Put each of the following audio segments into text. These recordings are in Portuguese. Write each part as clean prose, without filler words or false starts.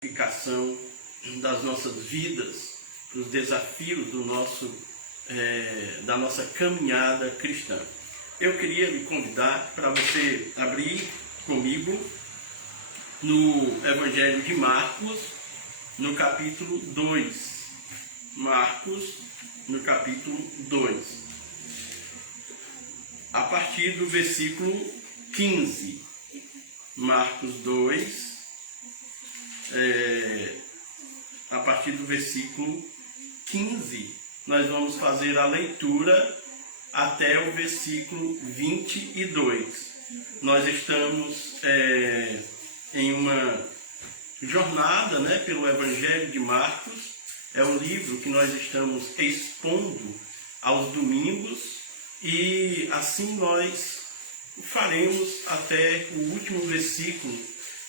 aplicação das nossas vidas, para os desafios da nossa caminhada cristã. Eu queria lhe convidar para você abrir comigo no Evangelho de Marcos, no capítulo 2. Marcos, no capítulo 2. A partir do versículo 15. Marcos 2, a partir do versículo 15, nós vamos fazer a leitura até o versículo 22. Nós estamos em uma jornada, pelo Evangelho de Marcos. É um livro que nós estamos expondo aos domingos e assim nós faremos até o último versículo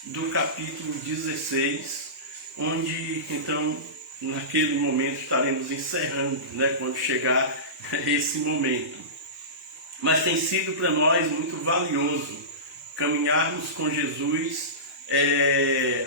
do capítulo 16, onde então naquele momento estaremos encerrando, quando chegar esse momento. Mas tem sido para nós muito valioso caminharmos com Jesus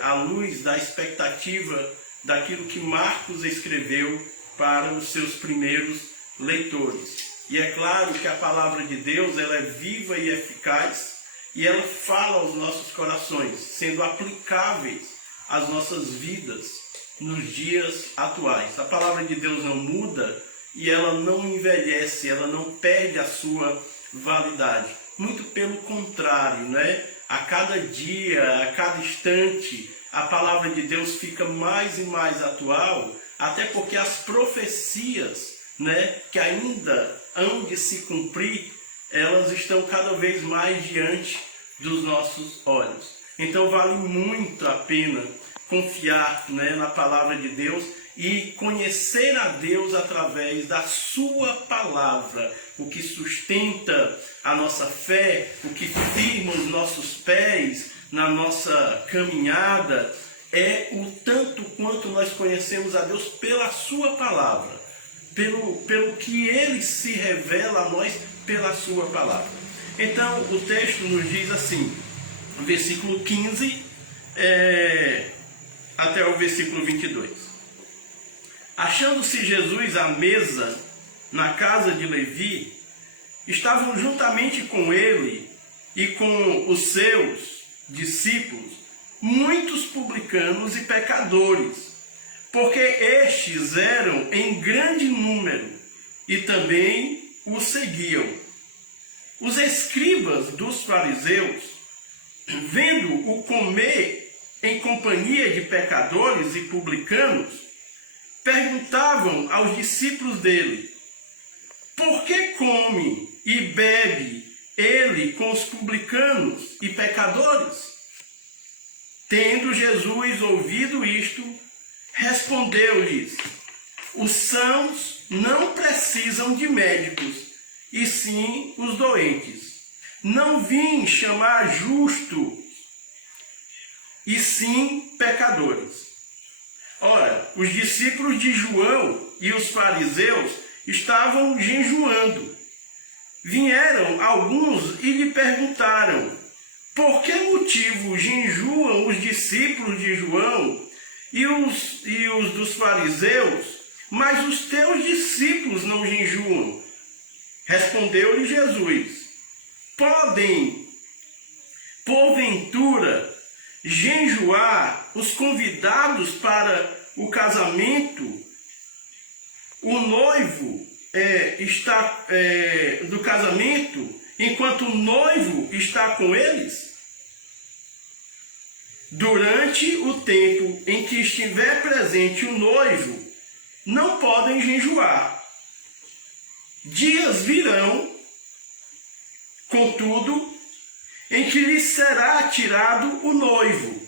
à luz da expectativa daquilo que Marcos escreveu para os seus primeiros leitores. E é claro que a palavra de Deus ela é viva e eficaz e ela fala aos nossos corações, sendo aplicáveis às nossas vidas nos dias atuais. A palavra de Deus não muda e ela não envelhece, ela não perde a sua validade. Muito pelo contrário, A cada dia, a cada instante, a palavra de Deus fica mais e mais atual, até porque as profecias, que ainda hão de se cumprir, elas estão cada vez mais diante dos nossos olhos. Então vale muito a pena confiar, na palavra de Deus e conhecer a Deus através da sua palavra, o que sustenta a nossa fé, o que firma os nossos pés na nossa caminhada, é o tanto quanto nós conhecemos a Deus pela sua palavra, pelo que Ele se revela a nós pela sua palavra. Então o texto nos diz assim, versículo 15 até o versículo 22. Achando-se Jesus à mesa na casa de Levi, estavam juntamente com ele e com os seus discípulos muitos publicanos e pecadores, porque estes eram em grande número e também o seguiam. Os escribas dos fariseus, vendo-o comer em companhia de pecadores e publicanos, perguntavam aos discípulos dele: por que come e bebe ele com os publicanos e pecadores? Tendo Jesus ouvido isto, respondeu-lhes: os sãos não precisam de médicos, e sim os doentes. Não vim chamar justos, e sim pecadores. Ora, os discípulos de João e os fariseus estavam jejuando. Vieram alguns e lhe perguntaram: por que motivo jejuam os discípulos de João e os dos fariseus, mas os teus discípulos não jejuam? Respondeu-lhe Jesus: podem, porventura, jejuar os convidados para o casamento? O noivo está do casamento, enquanto o noivo está com eles? Durante o tempo em que estiver presente o noivo, não podem jejuar. Dias virão, contudo, em que lhes será tirado o noivo,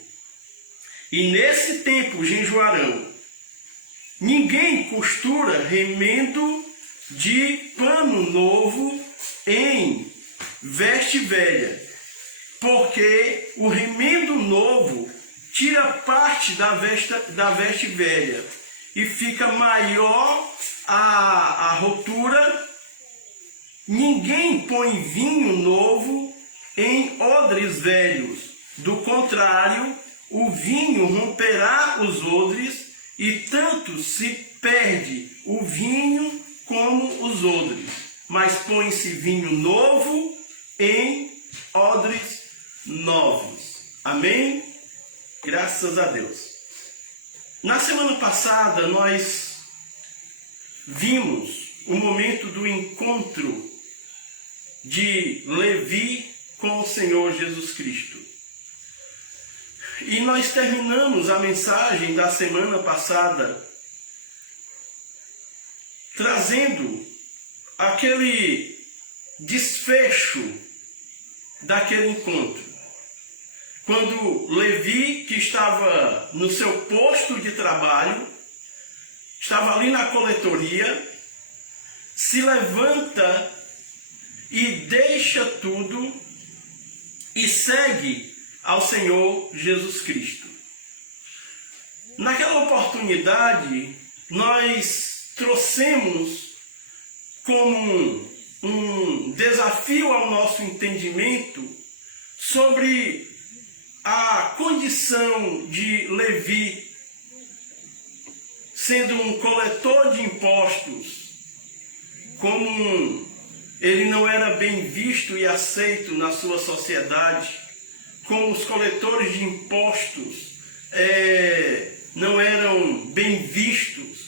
e nesse tempo jejuarão. Ninguém costura remendo de pano novo em veste velha, porque o remendo novo tira parte da veste velha, e fica maior a rotura. Ninguém põe vinho novo em odres velhos, do contrário, o vinho romperá os odres, e tanto se perde o vinho como os odres. Mas põe-se vinho novo em odres novos. Amém? Graças a Deus. Na semana passada, nós vimos o momento do encontro de Levi com o Senhor Jesus Cristo. E nós terminamos a mensagem da semana passada trazendo aquele desfecho daquele encontro. Quando Levi, que estava no seu posto de trabalho, estava ali na coletoria, se levanta e deixa tudo e segue ao Senhor Jesus Cristo. Naquela oportunidade, nós trouxemos como um desafio ao nosso entendimento sobre a condição de Levi, sendo um coletor de impostos, como ele não era bem visto e aceito na sua sociedade, como os coletores de impostos não eram bem vistos.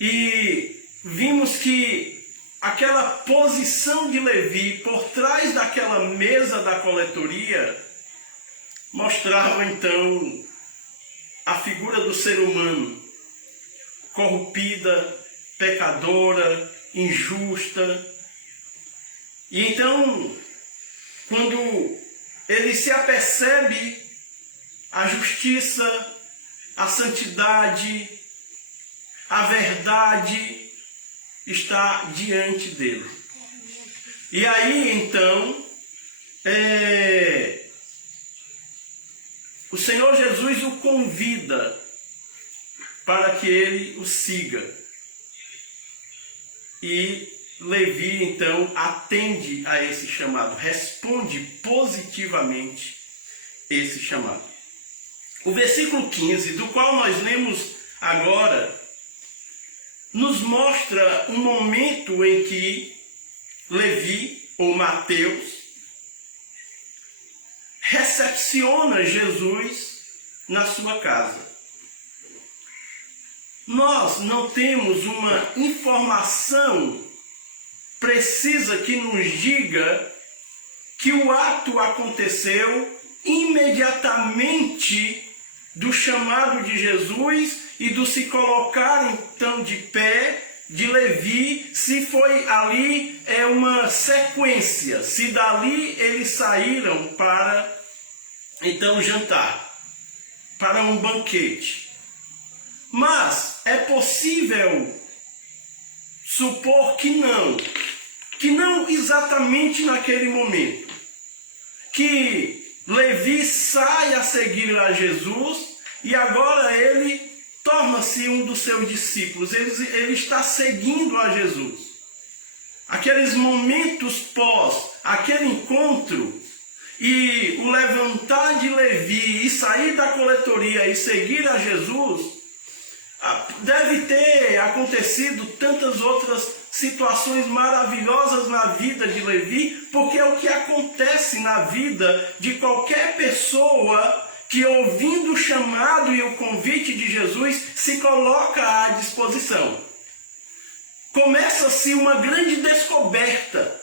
E vimos que aquela posição de Levi por trás daquela mesa da coletoria mostrava então a figura do ser humano, corrompida, pecadora, injusta. E então, quando ele se apercebe a justiça, a santidade, a verdade está diante dele. E aí então, o Senhor Jesus o convida para que ele o siga. E Levi então atende a esse chamado, responde positivamente esse chamado. O versículo 15, do qual nós lemos agora, nos mostra um momento em que Levi, ou Mateus, recepciona Jesus na sua casa. Nós não temos uma informação precisa que nos diga que o ato aconteceu imediatamente do chamado de Jesus e do se colocar então de pé de Levi, se foi ali uma sequência, se dali eles saíram para então jantar, para um banquete. Mas é possível supor que não exatamente naquele momento, que Levi sai a seguir a Jesus e agora ele torna-se um dos seus discípulos, ele está seguindo a Jesus. Aqueles momentos pós aquele encontro e o levantar de Levi e sair da coletoria e seguir a Jesus, deve ter acontecido tantas outras situações maravilhosas na vida de Levi, porque é o que acontece na vida de qualquer pessoa que, ouvindo o chamado e o convite de Jesus, se coloca à disposição. Começa-se uma grande descoberta.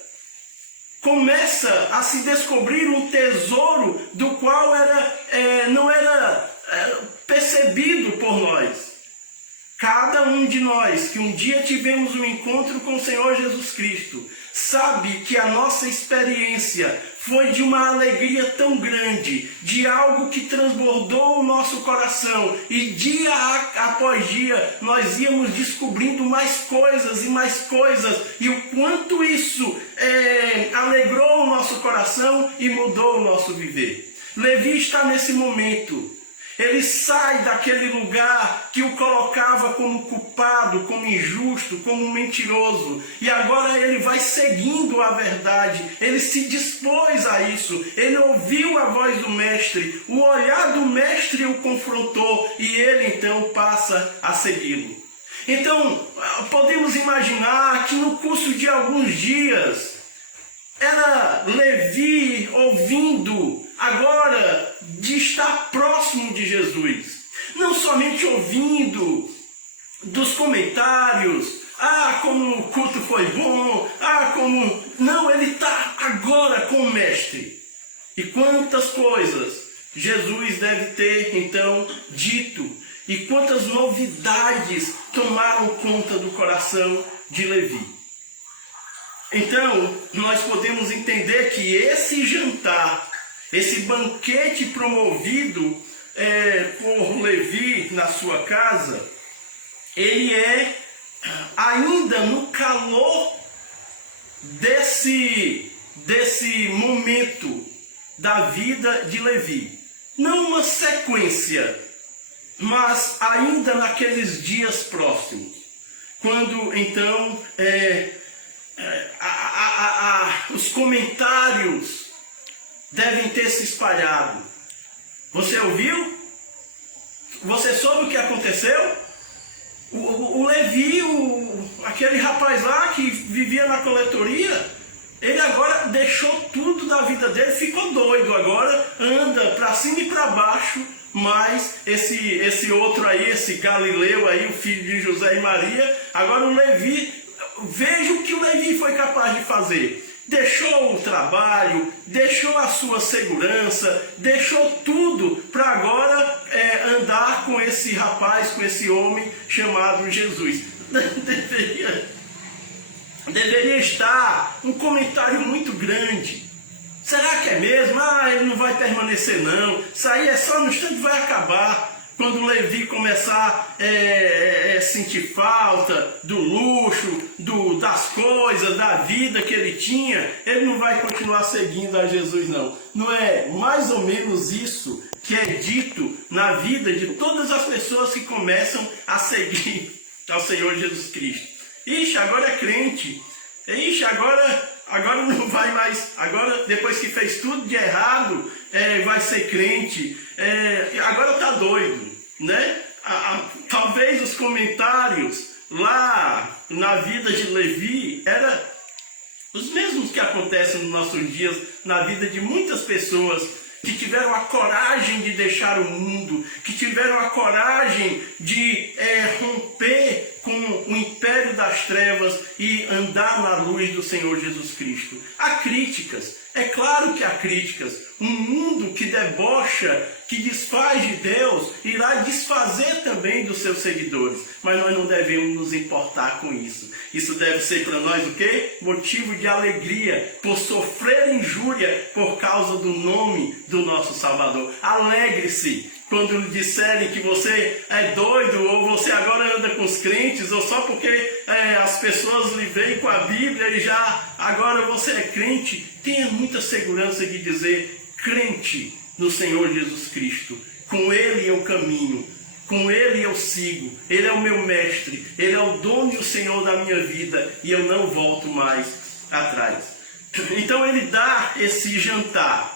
Começa a se descobrir um tesouro do qual não era percebido por nós. Cada um de nós que um dia tivemos um encontro com o Senhor Jesus Cristo, sabe que a nossa experiência foi de uma alegria tão grande, de algo que transbordou o nosso coração, e dia após dia nós íamos descobrindo mais coisas, e o quanto isso alegrou o nosso coração e mudou o nosso viver. Levi está nesse momento. Ele sai daquele lugar que o colocava como culpado, como injusto, como mentiroso. E agora ele vai seguindo a verdade. Ele se dispôs a isso. Ele ouviu a voz do mestre. O olhar do mestre o confrontou. E ele então passa a segui-lo. Então, podemos imaginar que no curso de alguns dias, era Levi ouvindo agora de estar próximo de Jesus. Não somente ouvindo dos comentários, como o culto foi bom, como... Não, ele está agora com o mestre. E quantas coisas Jesus deve ter então dito, e quantas novidades tomaram conta do coração de Levi. Então, nós podemos entender que esse jantar, esse banquete promovido por Levi na sua casa, ele é ainda no calor desse momento da vida de Levi. Não uma sequência, mas ainda naqueles dias próximos, quando então os comentários devem ter se espalhado. Você ouviu? Você soube o que aconteceu? O Levi, aquele rapaz lá que vivia na coletoria, ele agora deixou tudo da vida dele, ficou doido, agora anda para cima e para baixo. Mas esse outro aí, esse Galileu aí, o filho de José e Maria, agora o Levi, veja o que o Levi foi capaz de fazer. Deixou o trabalho, deixou a sua segurança, deixou tudo para agora andar com esse rapaz, com esse homem chamado Jesus. Deveria estar um comentário muito grande. Será que é mesmo? Ele não vai permanecer não. Isso aí é só no instante, vai acabar. Quando o Levi começar a sentir falta do luxo, das coisas, da vida que ele tinha, ele não vai continuar seguindo a Jesus não. Não é mais ou menos isso que é dito na vida de todas as pessoas que começam a seguir ao Senhor Jesus Cristo. Ixi, agora é crente. Ixi, agora não vai mais, agora depois que fez tudo de errado, vai ser crente, agora está doido, né? Talvez os comentários lá na vida de Levi eram os mesmos que acontecem nos nossos dias, na vida de muitas pessoas que tiveram a coragem de deixar o mundo, que tiveram a coragem de romper com o império das trevas e andar na luz do Senhor Jesus Cristo. Há críticas, é claro que há críticas. Um mundo que debocha, que desfaz de Deus, irá desfazer também dos seus seguidores. Mas nós não devemos nos importar com isso. Isso deve ser para nós o quê? Motivo de alegria, por sofrer injúria por causa do nome do nosso Salvador. Alegre-se quando lhe disserem que você é doido, ou você agora anda com os crentes, ou só porque as pessoas lhe veem com a Bíblia e já agora você é crente. Tenha muita segurança de dizer: crente no Senhor Jesus Cristo, com Ele eu caminho, com Ele eu sigo, Ele é o meu mestre, Ele é o dono e o Senhor da minha vida, e eu não volto mais atrás. Então ele dá esse jantar,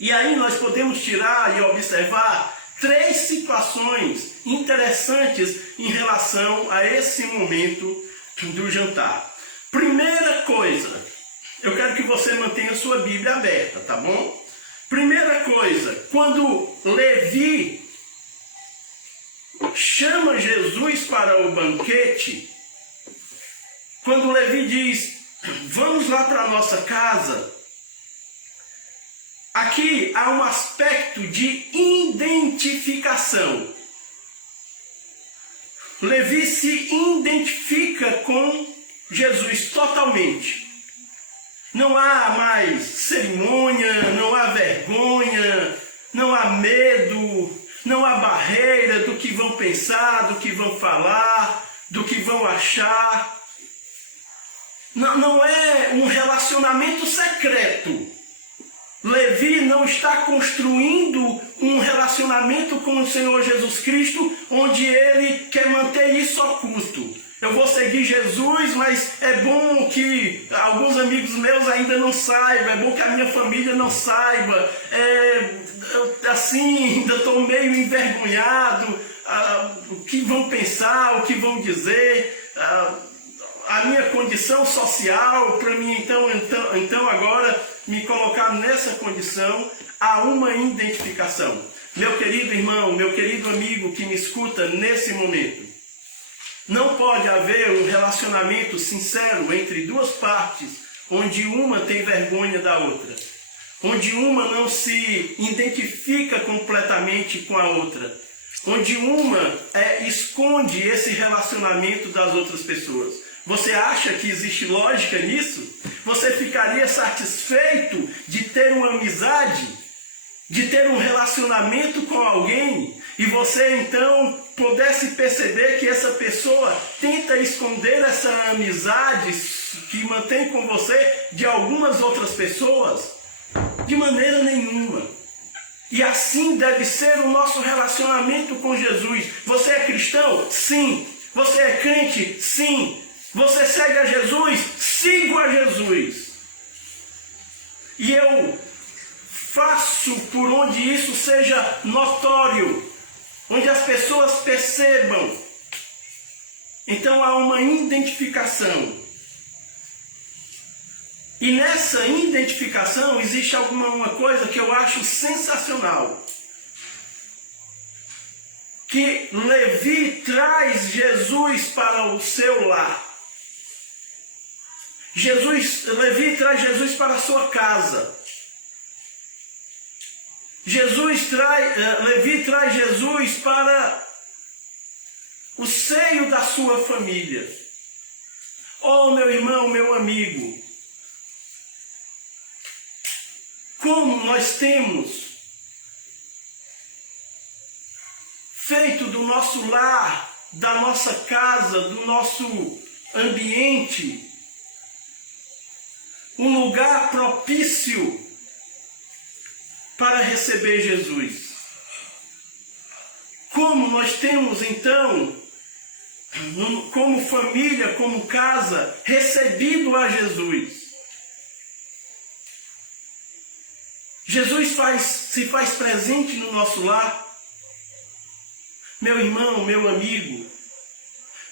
e aí nós podemos tirar e observar 3 situações interessantes em relação a esse momento do jantar. Primeira coisa, eu quero que você mantenha a sua Bíblia aberta, tá bom? Primeira coisa, quando Levi chama Jesus para o banquete, quando Levi diz: vamos lá para a nossa casa, aqui há um aspecto de identificação. Levi se identifica com Jesus totalmente. Não há mais cerimônia, não há vergonha, não há medo, não há barreira do que vão pensar, do que vão falar, do que vão achar. Não é um relacionamento secreto. Levi não está construindo um relacionamento com o Senhor Jesus Cristo, onde ele quer manter isso oculto. Eu vou seguir Jesus, mas é bom que alguns amigos meus ainda não saibam, é bom que a minha família não saiba. Assim, ainda estou meio envergonhado. O que vão pensar, o que vão dizer, a minha condição social, para mim então agora me colocar nessa condição, há uma identificação. Meu querido irmão, meu querido amigo que me escuta nesse momento, não pode haver um relacionamento sincero entre duas partes, onde uma tem vergonha da outra, onde uma não se identifica completamente com a outra, onde uma esconde esse relacionamento das outras pessoas. Você acha que existe lógica nisso? Você ficaria satisfeito de ter uma amizade, de ter um relacionamento com alguém, e você então pudesse perceber que essa pessoa tenta esconder essa amizade que mantém com você de algumas outras pessoas? De maneira nenhuma. E assim deve ser o nosso relacionamento com Jesus. Você é cristão? Sim. Você é crente? Sim. Você segue a Jesus? Sigo a Jesus. E eu faço por onde isso seja notório, onde as pessoas percebam. Então há uma identificação. E nessa identificação existe uma coisa que eu acho sensacional. Que Levi traz Jesus para o seu lar. Levi traz Jesus para a sua casa. Levi traz Jesus para o seio da sua família. Oh, meu irmão, meu amigo, como nós temos feito do nosso lar, da nossa casa, do nosso ambiente, um lugar propício para receber Jesus. Como nós temos então, como família, como casa, recebido a Jesus. Jesus se faz presente no nosso lar. Meu irmão, meu amigo,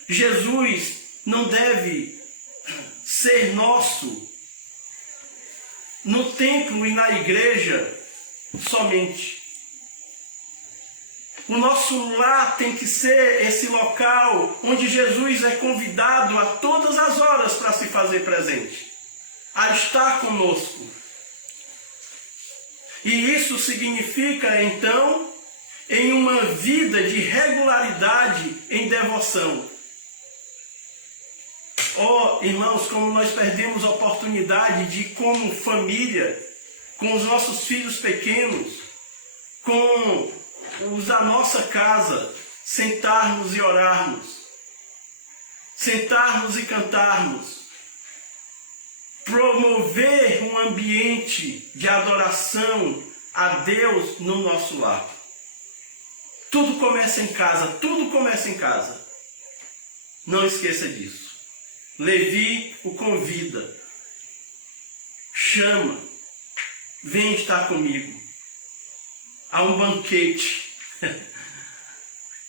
Jesus não deve ser nosso no templo e na igreja somente. O nosso lar tem que ser esse local onde Jesus é convidado a todas as horas para se fazer presente, a estar conosco. E isso significa, então, em uma vida de regularidade em devoção. Oh, irmãos, como nós perdemos a oportunidade de, como família, com os nossos filhos pequenos, com os da nossa casa, sentarmos e orarmos, sentarmos e cantarmos, promover um ambiente de adoração a Deus no nosso lar. Tudo começa em casa, tudo começa em casa. Não esqueça disso. Levi o convida, chama, vem estar comigo. Há um banquete,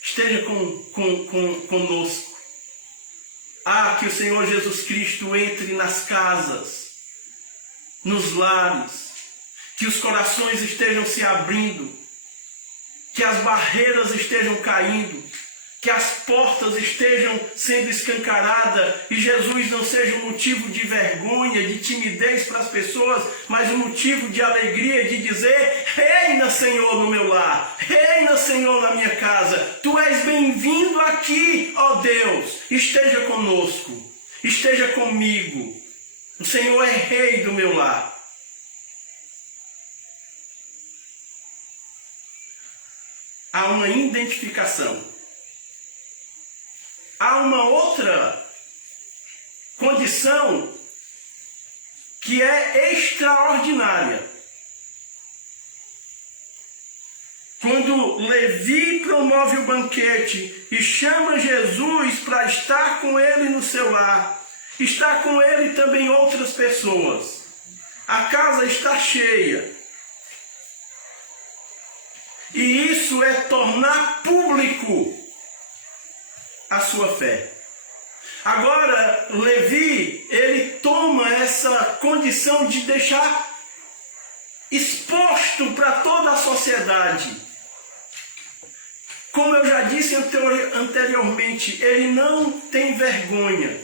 esteja conosco. Que o Senhor Jesus Cristo entre nas casas, nos lares, que os corações estejam se abrindo, que as barreiras estejam caindo, que as portas estejam sendo escancaradas e Jesus não seja um motivo de vergonha, de timidez para as pessoas, mas um motivo de alegria, de dizer: reina, Senhor, no meu lar, reina, Senhor, na minha casa, Tu és bem-vindo aqui, ó Deus, esteja conosco, esteja comigo, o Senhor é rei do meu lar. Há uma identificação. Há uma outra condição que é extraordinária. quando Levi promove o banquete e chama Jesus para estar com ele no seu lar, está com ele também outras pessoas. A casa está cheia. E isso é tornar público a sua fé. Agora, Levi, ele toma essa condição de deixar exposto para toda a sociedade. Como eu já disse anteriormente, ele não tem vergonha.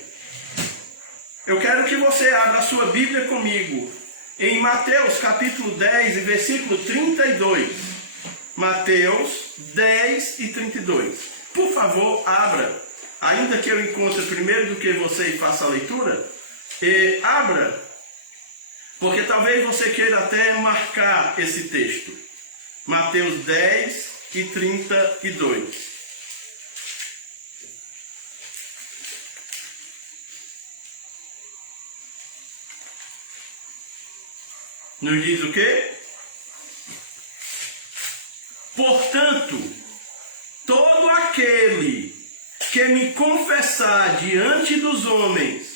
Eu quero que você abra a sua Bíblia comigo em Mateus capítulo 10 e versículo 32. Mateus 10 e 32. Por favor, abra. Ainda que eu encontre primeiro do que você e faça a leitura, abra. Porque talvez você queira até marcar esse texto. Mateus 10 e 32. Nos diz o quê? Portanto, todo aquele que me confessar diante dos homens,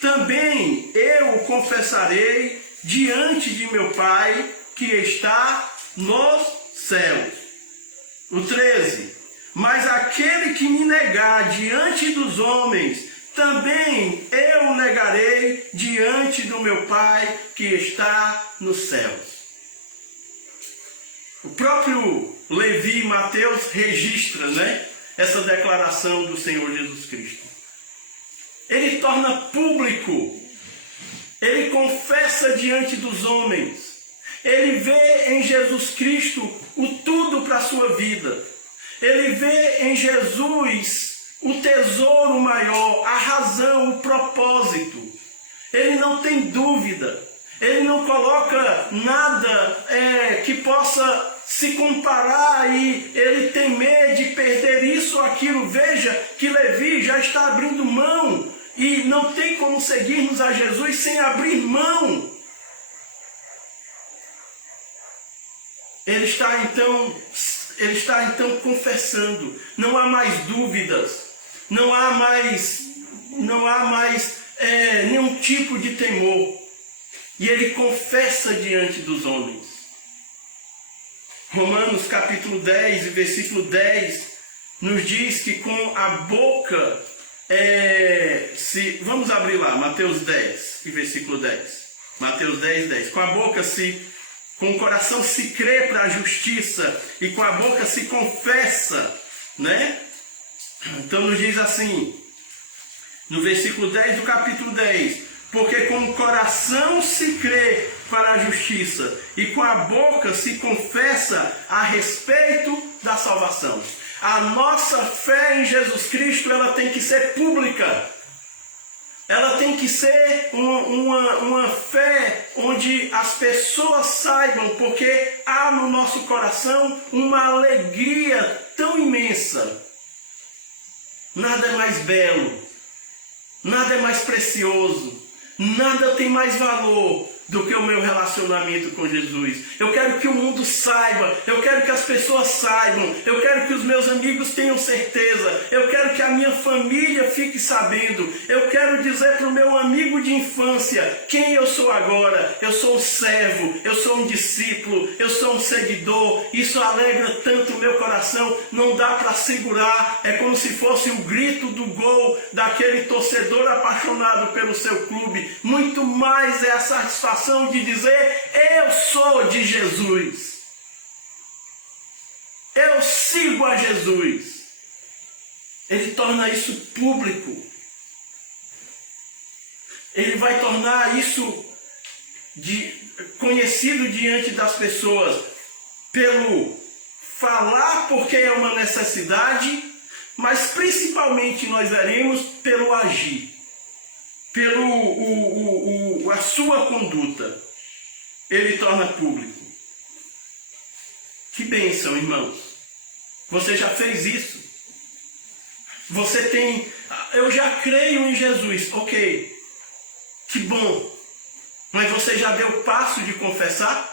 também eu o confessarei diante de meu Pai que está nos céus. O 13. Mas aquele que me negar diante dos homens, também eu o negarei diante do meu Pai que está nos céus. O próprio Levi e Mateus registra, essa declaração do Senhor Jesus Cristo. Ele torna público, ele confessa diante dos homens, ele vê em Jesus Cristo o tudo para a sua vida, ele vê em Jesus o tesouro maior, a razão, o propósito. Ele não tem dúvida, ele não coloca nada que possa se comparar e ele temer de perder isso ou aquilo. Veja que Levi já está abrindo mão e não tem como seguirmos a Jesus sem abrir mão. Ele está então confessando. Não há mais dúvidas, não há mais nenhum tipo de temor. E ele confessa diante dos homens. Romanos capítulo 10 e versículo 10 nos diz que com a boca, vamos abrir lá, Mateus 10 e versículo 10. Mateus 10, 10. Com a boca com o coração se crê para a justiça e com a boca se confessa, Então nos diz assim, no versículo 10 do capítulo 10, porque com o coração se crê para a justiça e com a boca se confessa a respeito da salvação. A nossa fé em Jesus Cristo, ela tem que ser pública. Ela tem que ser uma fé onde as pessoas saibam, porque há no nosso coração uma alegria tão imensa. Nada é mais belo, nada é mais precioso, nada tem mais valor do que o meu relacionamento com Jesus. Eu quero que o mundo saiba, eu quero que as pessoas saibam, eu quero que os meus amigos tenham certeza, eu quero que a minha família fique sabendo, eu quero dizer para o meu amigo de infância quem eu sou agora. Eu sou um servo, eu sou um discípulo, eu sou um seguidor. Isso alegra tanto o meu coração, não dá para segurar. É como se fosse o grito do gol daquele torcedor apaixonado pelo seu clube. Muito mais é a satisfação de dizer: eu sou de Jesus, eu sigo a Jesus. Ele torna isso público, ele vai tornar isso conhecido diante das pessoas pelo falar, porque é uma necessidade, mas principalmente nós veremos pelo agir, a sua conduta. Ele torna público. Que bênção, irmãos. Você já fez isso? Você tem... Eu já creio em Jesus. Ok. Que bom. Mas você já deu o passo de confessar?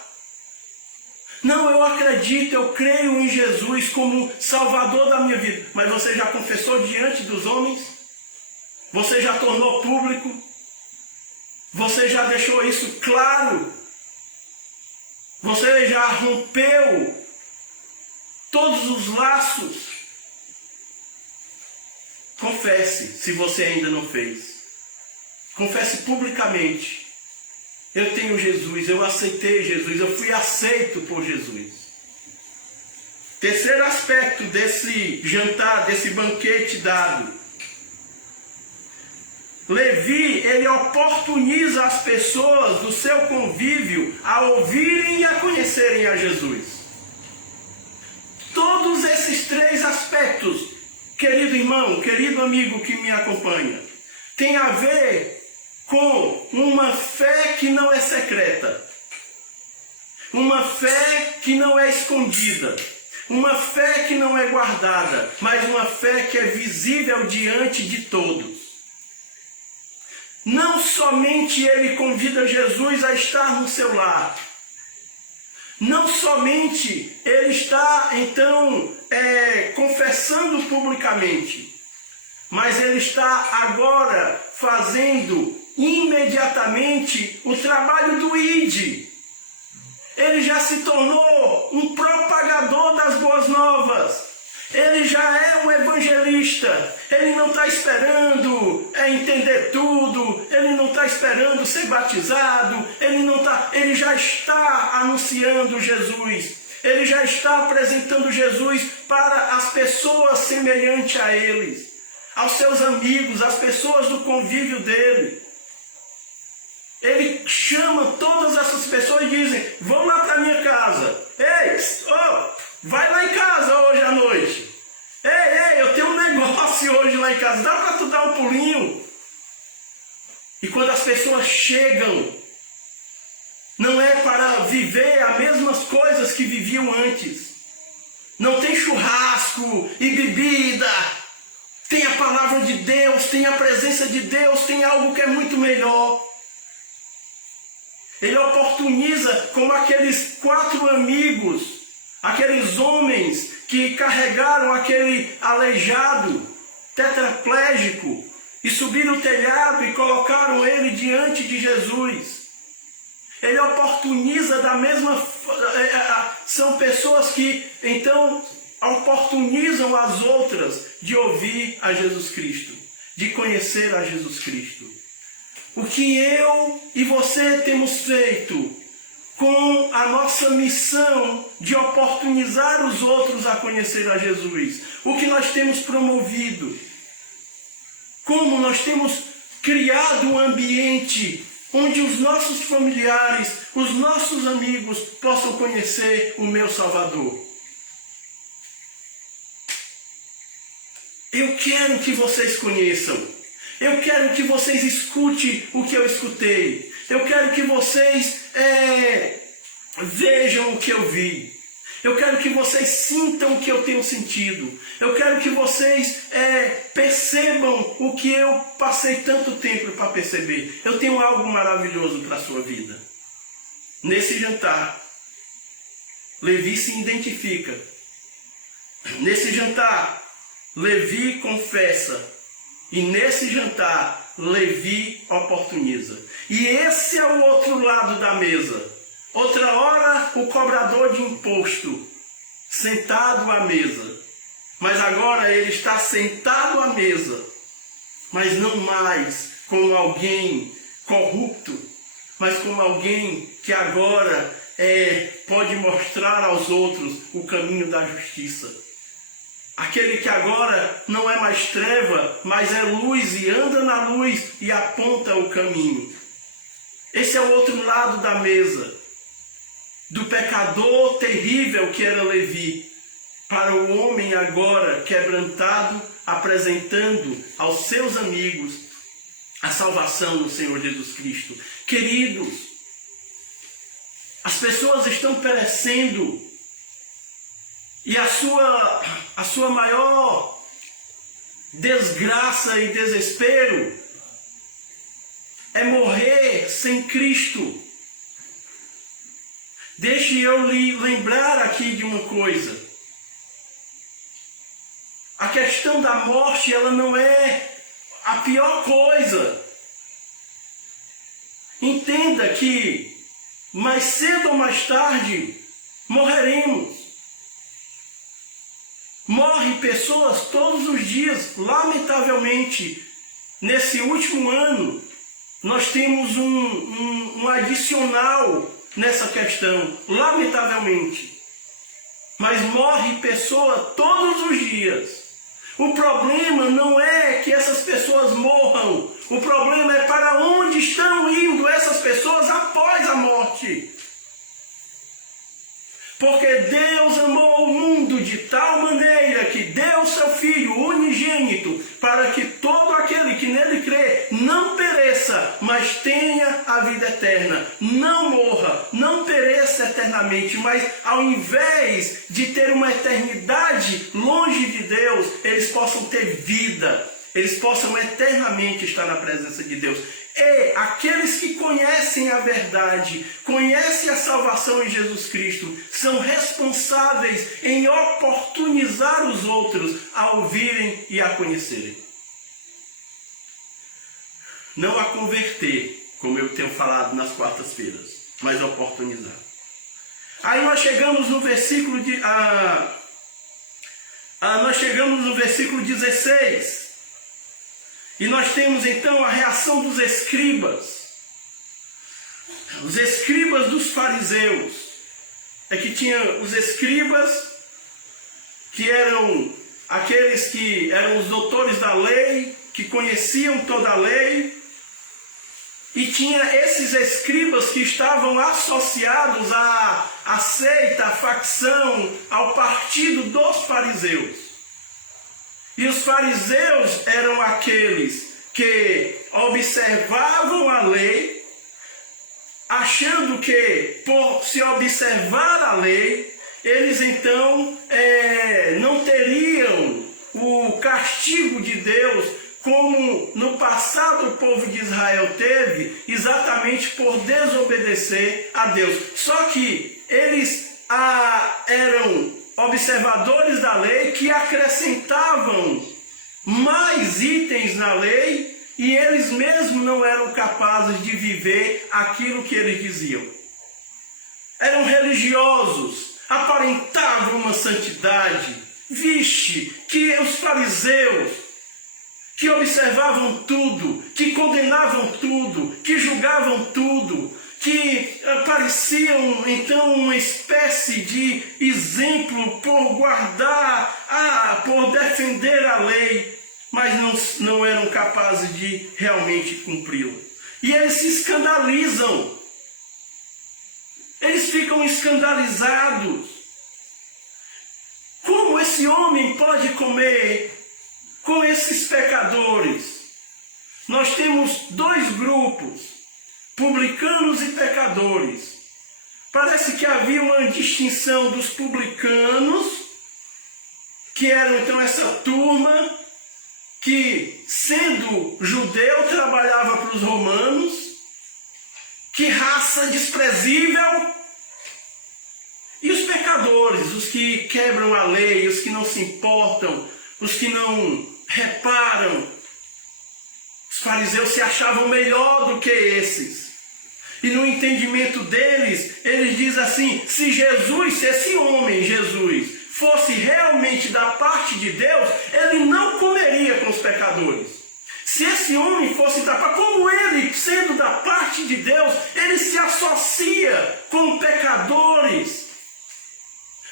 Não, eu acredito, eu creio em Jesus como Salvador da minha vida. Mas você já confessou diante dos homens? Você já tornou público? Você já deixou isso claro? Você já rompeu todos os laços? Confesse, se você ainda não fez. Confesse publicamente. Eu tenho Jesus, eu aceitei Jesus, eu fui aceito por Jesus. Terceiro aspecto desse jantar, desse banquete dado. Levi, ele oportuniza as pessoas do seu convívio a ouvirem e a conhecerem a Jesus. Todos esses três aspectos, querido irmão, querido amigo que me acompanha, tem a ver com uma fé que não é secreta, uma fé que não é escondida, uma fé que não é guardada, mas uma fé que é visível diante de todos. Não somente ele convida Jesus a estar no seu lar, não somente ele está então confessando publicamente, mas ele está agora fazendo imediatamente o trabalho do ID. Ele já se tornou um propagador das boas novas. Ele já é um evangelista. Ele não está esperando entender tudo. Ele não está esperando ser batizado. Ele já está anunciando Jesus. Ele já está apresentando Jesus para as pessoas semelhantes a eles, aos seus amigos, às pessoas do convívio dele. Ele chama todas essas pessoas e dizem: vão lá para minha casa. Ei, vai lá em casa hoje à noite. Ei, eu tenho um negócio hoje lá em casa. Dá para tu dar um pulinho? E quando as pessoas chegam, não é para viver as mesmas coisas que viviam antes. Não tem churrasco e bebida. Tem a palavra de Deus, tem a presença de Deus, tem algo que é muito melhor. Ele oportuniza como aqueles 4 amigos, aqueles homens que carregaram aquele aleijado, tetraplégico, e subiram o telhado e colocaram ele diante de Jesus. Ele oportuniza da mesma... São pessoas que então oportunizam as outras de ouvir a Jesus Cristo, de conhecer a Jesus Cristo. O que eu e você temos feito com a nossa missão de oportunizar os outros a conhecer a Jesus? O que nós temos promovido? Como nós temos criado um ambiente onde os nossos familiares, os nossos amigos possam conhecer o meu Salvador? Eu quero que vocês conheçam. Eu quero que vocês escutem o que eu escutei. Eu quero que vocês vejam o que eu vi. Eu quero que vocês sintam o que eu tenho sentido. Eu quero que vocês percebam o que eu passei tanto tempo para perceber. Eu tenho algo maravilhoso para a sua vida. Nesse jantar, Levi se identifica. Nesse jantar, Levi confessa. E nesse jantar, Levi oportuniza. E esse é o outro lado da mesa. Outra hora, o cobrador de imposto, sentado à mesa. Mas agora ele está sentado à mesa. Mas não mais como alguém corrupto, mas como alguém que agora pode mostrar aos outros o caminho da justiça. Aquele que agora não é mais treva, mas é luz e anda na luz e aponta o caminho. Esse é o outro lado da mesa. Do pecador terrível que era Levi, para o homem agora quebrantado, apresentando aos seus amigos a salvação no Senhor Jesus Cristo. Queridos, as pessoas estão perecendo. E a sua maior desgraça e desespero é morrer sem Cristo. Deixe eu lhe lembrar aqui de uma coisa. A questão da morte, ela não é a pior coisa. Entenda que mais cedo ou mais tarde morreremos. Morrem pessoas todos os dias. Lamentavelmente, nesse último ano, nós temos um adicional nessa questão. Lamentavelmente. Mas morre pessoa todos os dias. O problema não é que essas pessoas morram. O problema é para onde estão indo essas pessoas após a morte. Porque Deus amou o mundo de tal maneira que deu seu Filho unigênito para que todo aquele que nele crê não pereça, mas tenha a vida eterna. Não morra, não pereça eternamente, mas ao invés de ter uma eternidade longe de Deus, eles possam ter vida. Eles possam eternamente estar na presença de Deus. E aqueles que conhecem a verdade, conhecem a salvação em Jesus Cristo, são responsáveis em oportunizar os outros a ouvirem e a conhecerem. Não a converter, como eu tenho falado nas quartas-feiras, mas oportunizar. Aí nós chegamos no versículo nós chegamos no versículo 16. E nós temos então a reação dos escribas. Os escribas dos fariseus. É que tinha os escribas, que eram aqueles que eram os doutores da lei, que conheciam toda a lei. E tinha esses escribas que estavam associados à seita, à facção, ao partido dos fariseus. E os fariseus eram aqueles que observavam a lei, achando que por se observar a lei, eles então não teriam o castigo de Deus, como no passado o povo de Israel teve, exatamente por desobedecer a Deus. Só que eles eram observadores da lei que acrescentavam mais itens na lei e eles mesmos não eram capazes de viver aquilo que eles diziam. Eram religiosos, aparentavam uma santidade. Vixe, que os fariseus, que observavam tudo, que condenavam tudo, que julgavam tudo, que pareciam então uma espécie de exemplo por guardar, por defender a lei, mas não eram capazes de realmente cumpri-la. E eles se escandalizam, eles ficam escandalizados. Como esse homem pode comer com esses pecadores? Nós temos dois grupos, publicanos e pecadores. Parece que havia uma distinção dos publicanos, que eram então essa turma que, sendo judeu, trabalhava para os romanos. Que raça desprezível! E os pecadores, os que quebram a lei, os que não se importam, os que não reparam. Os fariseus se achavam melhor do que esses. E no entendimento deles, eles dizem assim: se esse homem Jesus, fosse realmente da parte de Deus, ele não comeria com os pecadores. Se esse homem fosse da parte, como ele, sendo da parte de Deus, ele se associa com pecadores.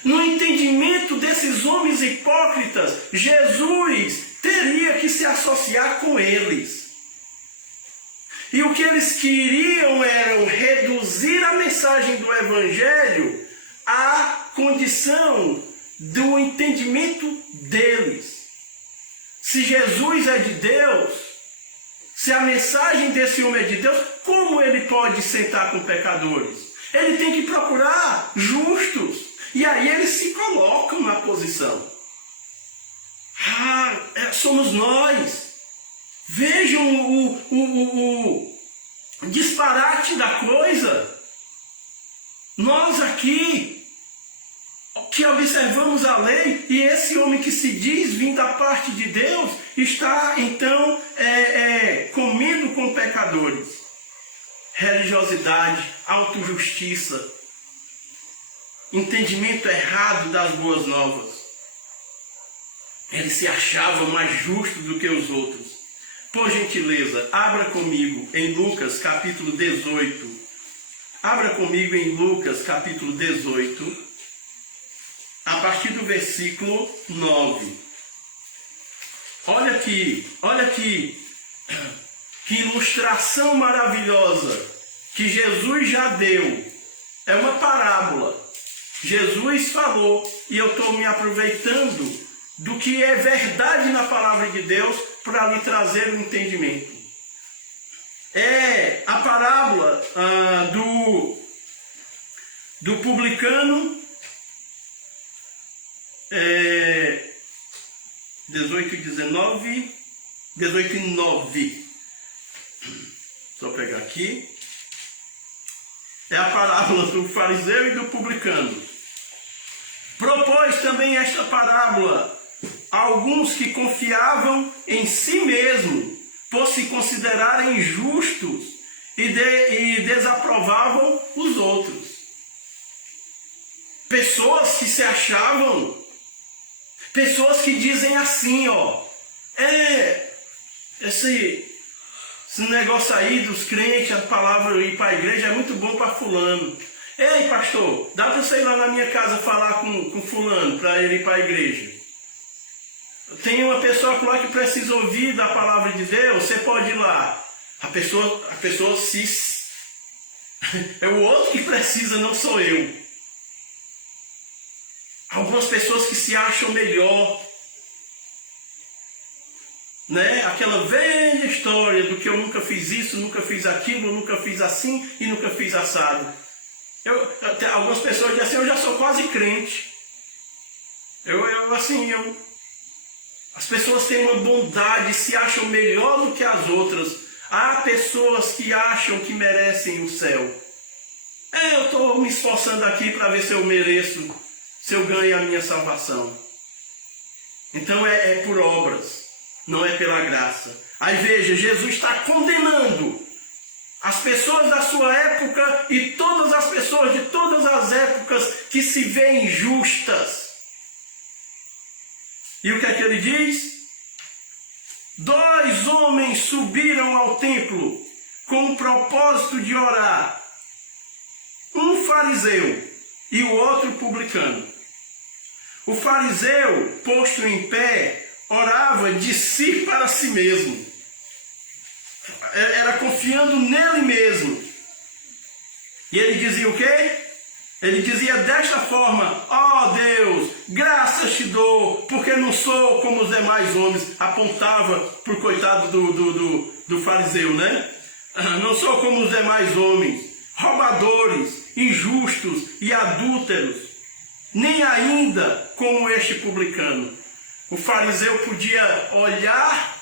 No entendimento desses homens hipócritas, Jesus teria que se associar com eles. E o que eles queriam era reduzir a mensagem do Evangelho à condição do entendimento deles. Se Jesus é de Deus, se a mensagem desse homem é de Deus, como ele pode sentar com pecadores? Ele tem que procurar justos. E aí eles se colocam na posição. Somos nós. Vejam o disparate da coisa. Nós aqui, que observamos a lei, e esse homem que se diz vir da parte de Deus, está então comendo com pecadores. Religiosidade, autojustiça, entendimento errado das boas novas. Ele se achava mais justo do que os outros. Por gentileza, abra comigo em Lucas capítulo 18. Abra comigo em Lucas capítulo 18, a partir do versículo 9. Olha aqui, que ilustração maravilhosa que Jesus já deu. É uma parábola. Jesus falou, e eu estou me aproveitando do que é verdade na palavra de Deus para lhe trazer o entendimento. É a parábola do publicano, 18 e 9. Só pegar aqui. É a parábola do fariseu e do publicano. Propôs também esta parábola a alguns que confiavam em si mesmos, por se considerarem justos e desaprovavam os outros. Pessoas que se achavam, pessoas que dizem assim, esse negócio aí dos crentes, a palavra ir para a igreja é muito bom para fulano. Ei, pastor, dá para você ir lá na minha casa falar com fulano para ele ir para a igreja? Tem uma pessoa lá que precisa ouvir da palavra de Deus, você pode ir lá. A pessoa se... é o outro que precisa, não sou eu. Algumas pessoas que se acham melhor, né? Aquela velha história do que eu nunca fiz isso, nunca fiz aquilo, nunca fiz assim e nunca fiz assado. Algumas pessoas dizem assim, eu já sou quase crente. As pessoas têm uma bondade, se acham melhor do que as outras. Há pessoas que acham que merecem o céu. Eu estou me esforçando aqui para ver se eu mereço, se eu ganho a minha salvação. Então é por obras, não é pela graça. Aí veja, Jesus está condenando as pessoas da sua época e todas as pessoas de todas as épocas que se veem justas. E o que é que ele diz? 2 homens subiram ao templo com o propósito de orar. Um fariseu e o outro publicano. O fariseu, posto em pé, orava de si para si mesmo. Era confiando nele mesmo. E ele dizia o quê? Ele dizia desta forma: ó Deus, graças te dou, porque não sou como os demais homens. Apontava para o coitado do fariseu, né? Não sou como os demais homens, roubadores, injustos e adúlteros, nem ainda como este publicano. O fariseu podia olhar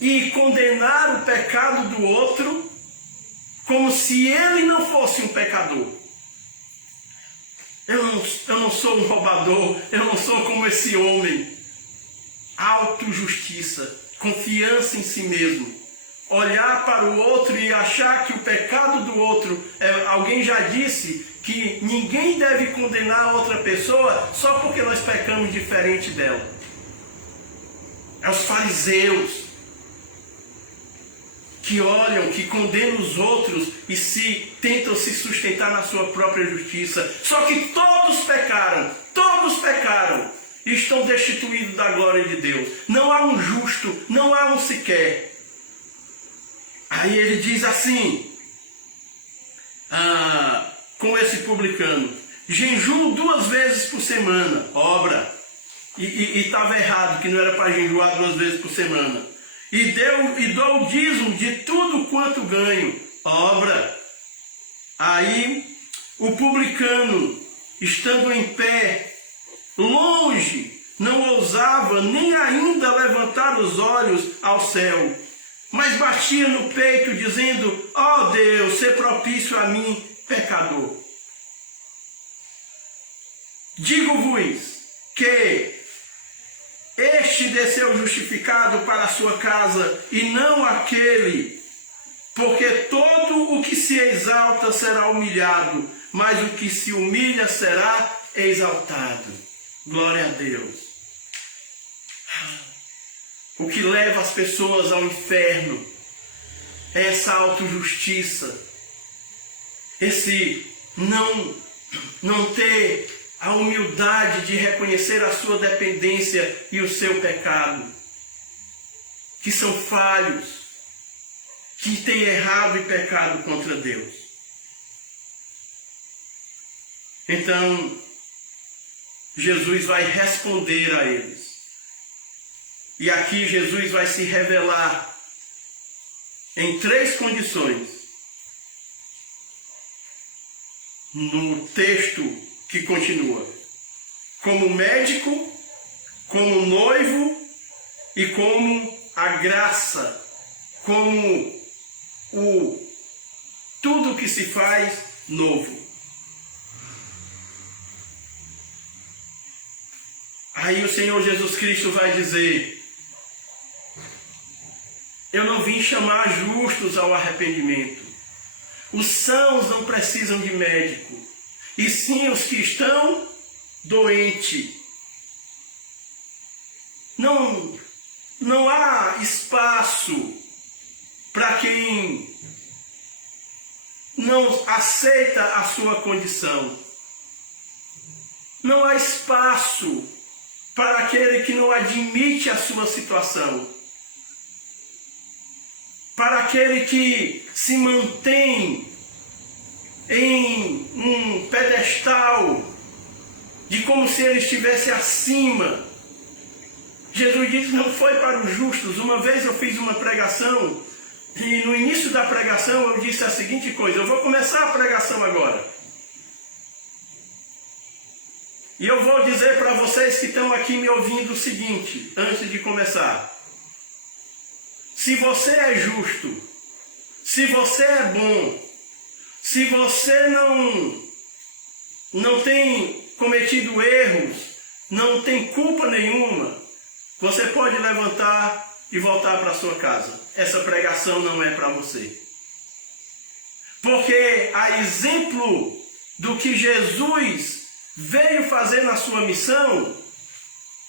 e condenar o pecado do outro como se ele não fosse um pecador. Eu não sou um roubador, eu não sou como esse homem. Autojustiça, confiança em si mesmo. Olhar para o outro e achar que o pecado do outro... alguém já disse que ninguém deve condenar outra pessoa só porque nós pecamos diferente dela. É os fariseus que olham, que condenam os outros e tentam se sustentar na sua própria justiça. Só que todos pecaram e estão destituídos da glória de Deus. Não há um justo, não há um sequer. Aí ele diz assim, com esse publicano: jejuo 2 vezes por semana, obra. E estava errado, que não era para jejuar 2 vezes por semana. E dou o dízimo de tudo quanto ganho, obra. Aí o publicano, estando em pé, longe, não ousava nem ainda levantar os olhos ao céu, mas batia no peito, dizendo: ó Deus, sê propício a mim, pecador. Digo-vos que este desceu justificado para a sua casa, e não aquele, porque todo o que se exalta será humilhado, mas o que se humilha será exaltado. Glória a Deus. O que leva as pessoas ao inferno é essa autojustiça, esse não ter a humildade de reconhecer a sua dependência e o seu pecado, que são falhos, que têm errado e pecado contra Deus. Então, Jesus vai responder a eles. E aqui Jesus vai se revelar em 3 condições. No texto que continua: como médico, como noivo e como a graça, como tudo que se faz novo. Aí o Senhor Jesus Cristo vai dizer: eu não vim chamar justos ao arrependimento. Os sãos não precisam de médico, e sim os que estão doentes. Não há espaço para quem não aceita a sua condição. Não há espaço para aquele que não admite a sua situação. Para aquele que se mantém em um pedestal de como se ele estivesse acima. Jesus disse: não foi para os justos. Uma vez eu fiz uma pregação e no início da pregação eu disse a seguinte coisa: eu vou começar a pregação agora. E eu vou dizer para vocês que estão aqui me ouvindo o seguinte, antes de começar: se você é justo, se você é bom, se você não tem cometido erros, não tem culpa nenhuma, você pode levantar e voltar para sua casa. Essa pregação não é para você. Porque a exemplo do que Jesus veio fazer na sua missão,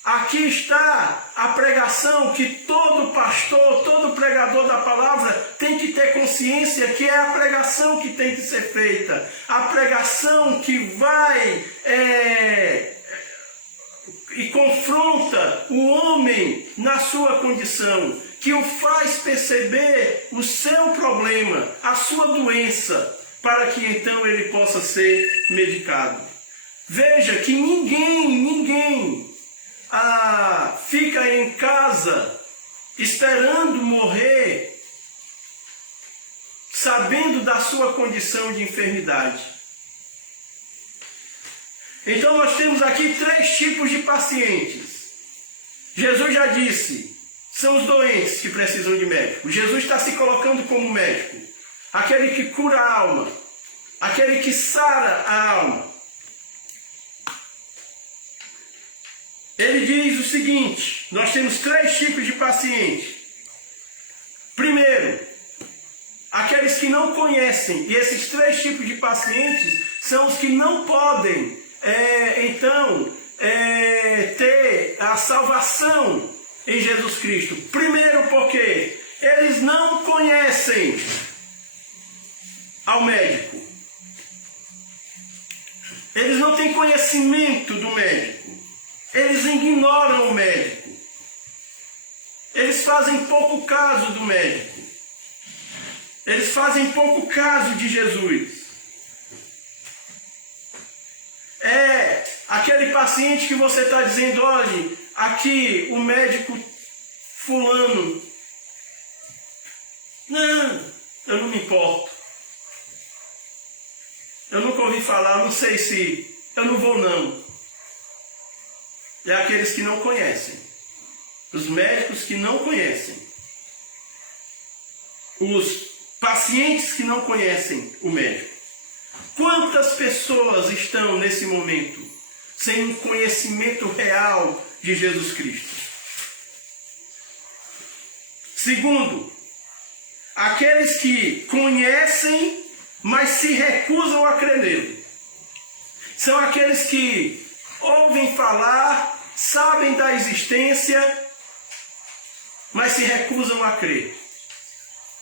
aqui está a pregação que todo pastor, todo pregador da palavra tem que ter consciência que é a pregação que tem que ser feita. A pregação que vai e confronta o homem na sua condição, que o faz perceber o seu problema, a sua doença, para que então ele possa ser medicado. Veja que ninguém fica em casa esperando morrer, sabendo da sua condição de enfermidade. Então nós temos aqui 3 tipos de pacientes. Jesus já disse, são os doentes que precisam de médico. Jesus está se colocando como médico, aquele que cura a alma, aquele que sara a alma. Ele diz o seguinte: nós temos 3 tipos de pacientes. Primeiro, aqueles que não conhecem, e esses 3 tipos de pacientes são os que não podem, ter a salvação em Jesus Cristo. Primeiro, porque eles não conhecem ao médico. Eles não têm conhecimento do médico. Eles ignoram o médico. Eles fazem pouco caso do médico. Eles fazem pouco caso de Jesus. É aquele paciente que você está dizendo: olhe, aqui o médico fulano. Não, eu não me importo. Eu nunca ouvi falar, não sei se... eu não vou não. É aqueles que não conhecem. Os médicos que não conhecem. Os pacientes que não conhecem o médico. Quantas pessoas estão nesse momento sem um conhecimento real de Jesus Cristo. Segundo, aqueles que conhecem, mas se recusam a crer nele. São aqueles que ouvem falar, sabem da existência, mas se recusam a crer.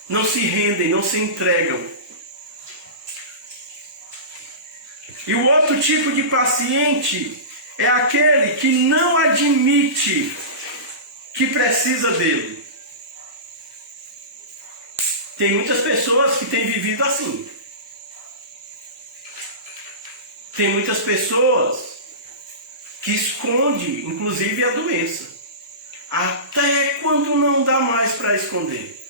Não se rendem, não se entregam. E o outro tipo de paciente é aquele que não admite que precisa dele. Tem muitas pessoas que têm vivido assim. Tem muitas pessoas que escondem, inclusive, a doença. Até quando não dá mais para esconder.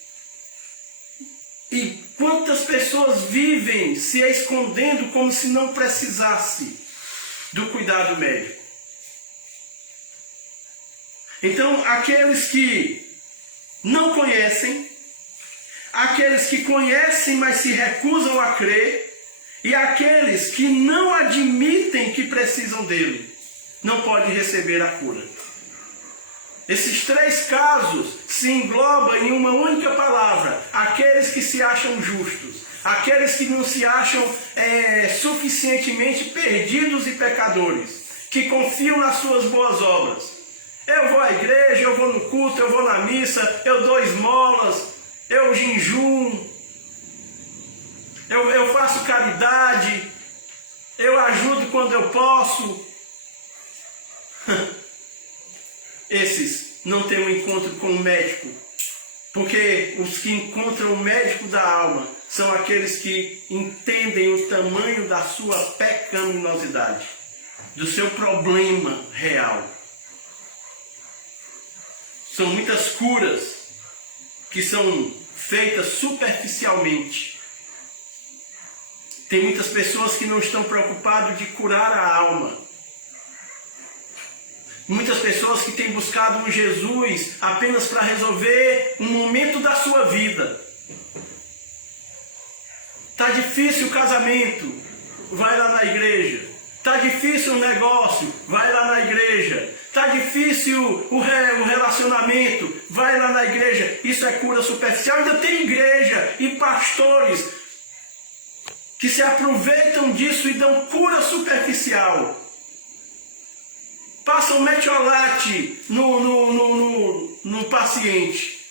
E quantas pessoas vivem se escondendo como se não precisasse do cuidado médico. Então, aqueles que não conhecem, aqueles que conhecem, mas se recusam a crer, e aqueles que não admitem que precisam dele, não podem receber a cura. Esses três casos se englobam em uma única palavra: aqueles que se acham justos, aqueles que não se acham suficientemente perdidos e pecadores, que confiam nas suas boas obras. Eu vou à igreja, eu vou no culto, eu vou na missa, eu dou esmolas, eu jejuo, eu faço caridade, eu ajudo quando eu posso. Esses não têm um encontro com o médico, porque os que encontram o médico da alma são aqueles que entendem o tamanho da sua pecaminosidade, do seu problema real. São muitas curas que são feitas superficialmente. Tem muitas pessoas que não estão preocupadas de curar a alma. Muitas pessoas que têm buscado um Jesus apenas para resolver um momento da sua vida. Está difícil o casamento, vai lá na igreja. Está difícil o negócio, vai lá na igreja. Está difícil o relacionamento, vai lá na igreja. Isso é cura superficial. Ainda tem igreja e pastores que se aproveitam disso e dão cura superficial. Passam metiolate no paciente.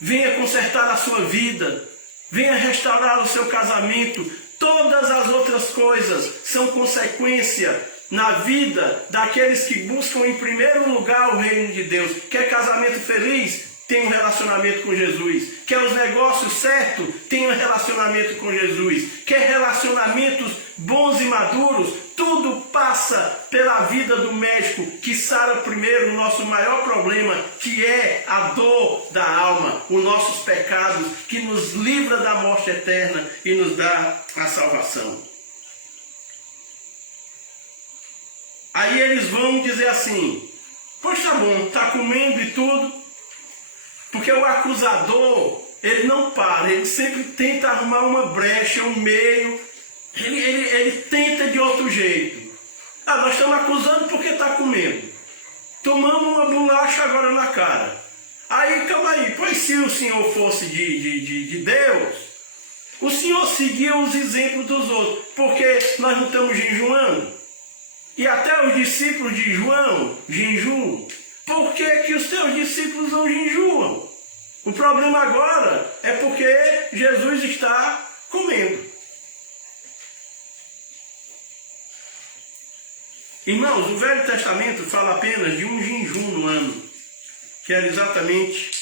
Venha consertar a sua vida. Venha restaurar o seu casamento. Todas as outras coisas são consequência na vida daqueles que buscam em primeiro lugar o reino de Deus. Quer casamento feliz? Tem um relacionamento com Jesus. Quer os negócios certos? Tem um relacionamento com Jesus. Quer relacionamentos bons e maduros? Tudo passa pela vida do médico, que sara primeiro o nosso maior problema, que é a dor da alma, os nossos pecados, que nos livra da morte eterna e nos dá a salvação. Aí eles vão dizer assim: pois tá bom, tá comendo e tudo. Porque o acusador, ele não para, ele sempre tenta arrumar uma brecha, um meio, ele tenta de outro jeito. Ah, nós estamos acusando porque está comendo. Tomamos uma bolacha agora na cara. Aí, calma aí, pois se o Senhor fosse de Deus, o Senhor seguia os exemplos dos outros, porque nós não estamos jejuando. E até os discípulos de João jejuam. Por que os teus discípulos não jejuam? O problema agora é porque Jesus está comendo. Irmãos, o Velho Testamento fala apenas de um jejum no ano, que era exatamente